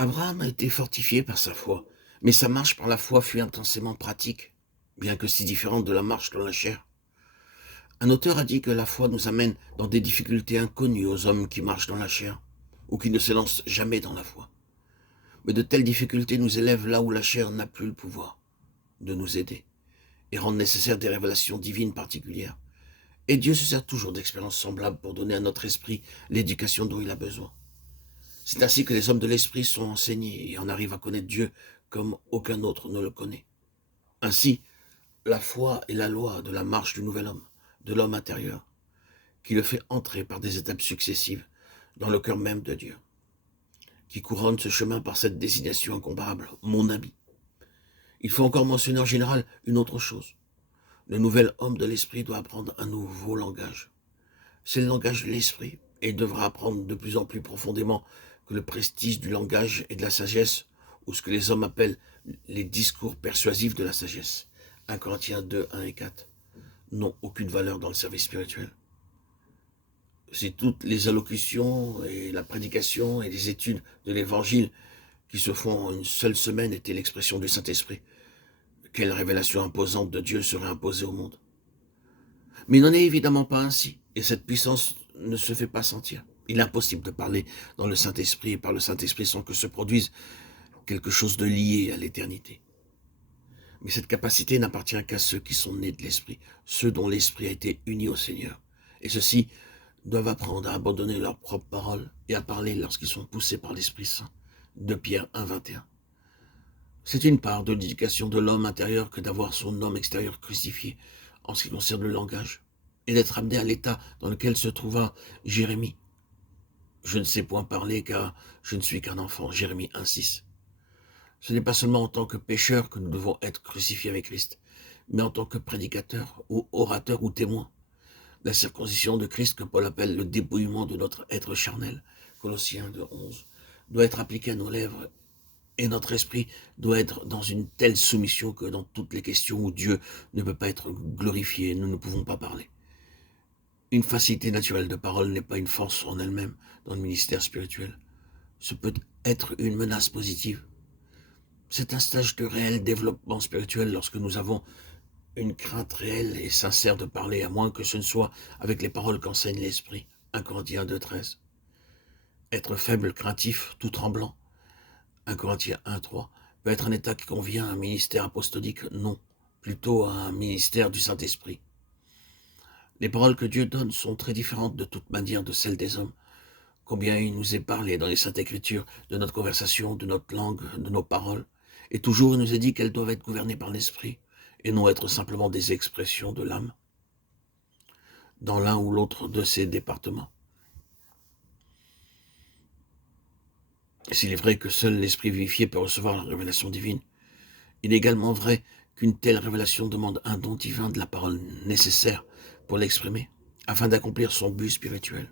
Abraham a été fortifié par sa foi, mais sa marche par la foi fut intensément pratique, bien que si différente de la marche dans la chair. Un auteur a dit que la foi nous amène dans des difficultés inconnues aux hommes qui marchent dans la chair, ou qui ne s'élancent jamais dans la foi. Mais de telles difficultés nous élèvent là où la chair n'a plus le pouvoir de nous aider, et rendent nécessaires des révélations divines particulières. Et Dieu se sert toujours d'expériences semblables pour donner à notre esprit l'éducation dont il a besoin. C'est ainsi que les hommes de l'esprit sont enseignés et en arrivent à connaître Dieu comme aucun autre ne le connaît. Ainsi, la foi est la loi de la marche du nouvel homme, de l'homme intérieur, qui le fait entrer par des étapes successives dans le cœur même de Dieu, qui couronne ce chemin par cette désignation incomparable, mon ami. Il faut encore mentionner en général une autre chose. Le nouvel homme de l'esprit doit apprendre un nouveau langage. C'est le langage de l'esprit, et il devra apprendre de plus en plus profondément que le prestige du langage et de la sagesse, ou ce que les hommes appellent les discours persuasifs de la sagesse, 1 Corinthiens 2, 1 et 4, n'ont aucune valeur dans le service spirituel. Si toutes les allocutions et la prédication et les études de l'évangile qui se font en une seule semaine étaient l'expression du Saint-Esprit, quelle révélation imposante de Dieu serait imposée au monde. Mais il n'en est évidemment pas ainsi, et cette puissance ne se fait pas sentir. Il est impossible de parler dans le Saint-Esprit et par le Saint-Esprit sans que se produise quelque chose de lié à l'éternité. Mais cette capacité n'appartient qu'à ceux qui sont nés de l'Esprit, ceux dont l'Esprit a été uni au Seigneur. Et ceux-ci doivent apprendre à abandonner leurs propres paroles et à parler lorsqu'ils sont poussés par l'Esprit Saint. 2 Pierre 1, 21. C'est une part de l'éducation de l'homme intérieur que d'avoir son homme extérieur crucifié en ce qui concerne le langage, et d'être amené à l'état dans lequel se trouva Jérémie. Je ne sais point parler car je ne suis qu'un enfant. Jérémie 1, 6. Ce n'est pas seulement en tant que pécheur que nous devons être crucifiés avec Christ, mais en tant que prédicateur ou orateur ou témoin. La circoncision de Christ, que Paul appelle le dépouillement de notre être charnel, Colossiens 2, 11, doit être appliquée à nos lèvres, et notre esprit doit être dans une telle soumission que dans toutes les questions où Dieu ne peut pas être glorifié, nous ne pouvons pas parler. Une facilité naturelle de parole n'est pas une force en elle-même dans le ministère spirituel. Ce peut être une menace positive. C'est un stage de réel développement spirituel lorsque nous avons une crainte réelle et sincère de parler, à moins que ce ne soit avec les paroles qu'enseigne l'Esprit. 1 Corinthiens 2, 13. Être faible, craintif, tout tremblant. 1 Corinthiens 1, 3. Peut être un état qui convient à un ministère apostolique? Non, plutôt à un ministère du Saint-Esprit. Les paroles que Dieu donne sont très différentes de toute manière de celles des hommes. Combien il nous est parlé dans les Saintes Écritures de notre conversation, de notre langue, de nos paroles. Et toujours il nous est dit qu'elles doivent être gouvernées par l'Esprit et non être simplement des expressions de l'âme dans l'un ou l'autre de ces départements. S'il est vrai que seul l'Esprit vivifié peut recevoir la révélation divine, il est également vrai qu'une telle révélation demande un don divin de la parole nécessaire pour l'exprimer, afin d'accomplir son but spirituel.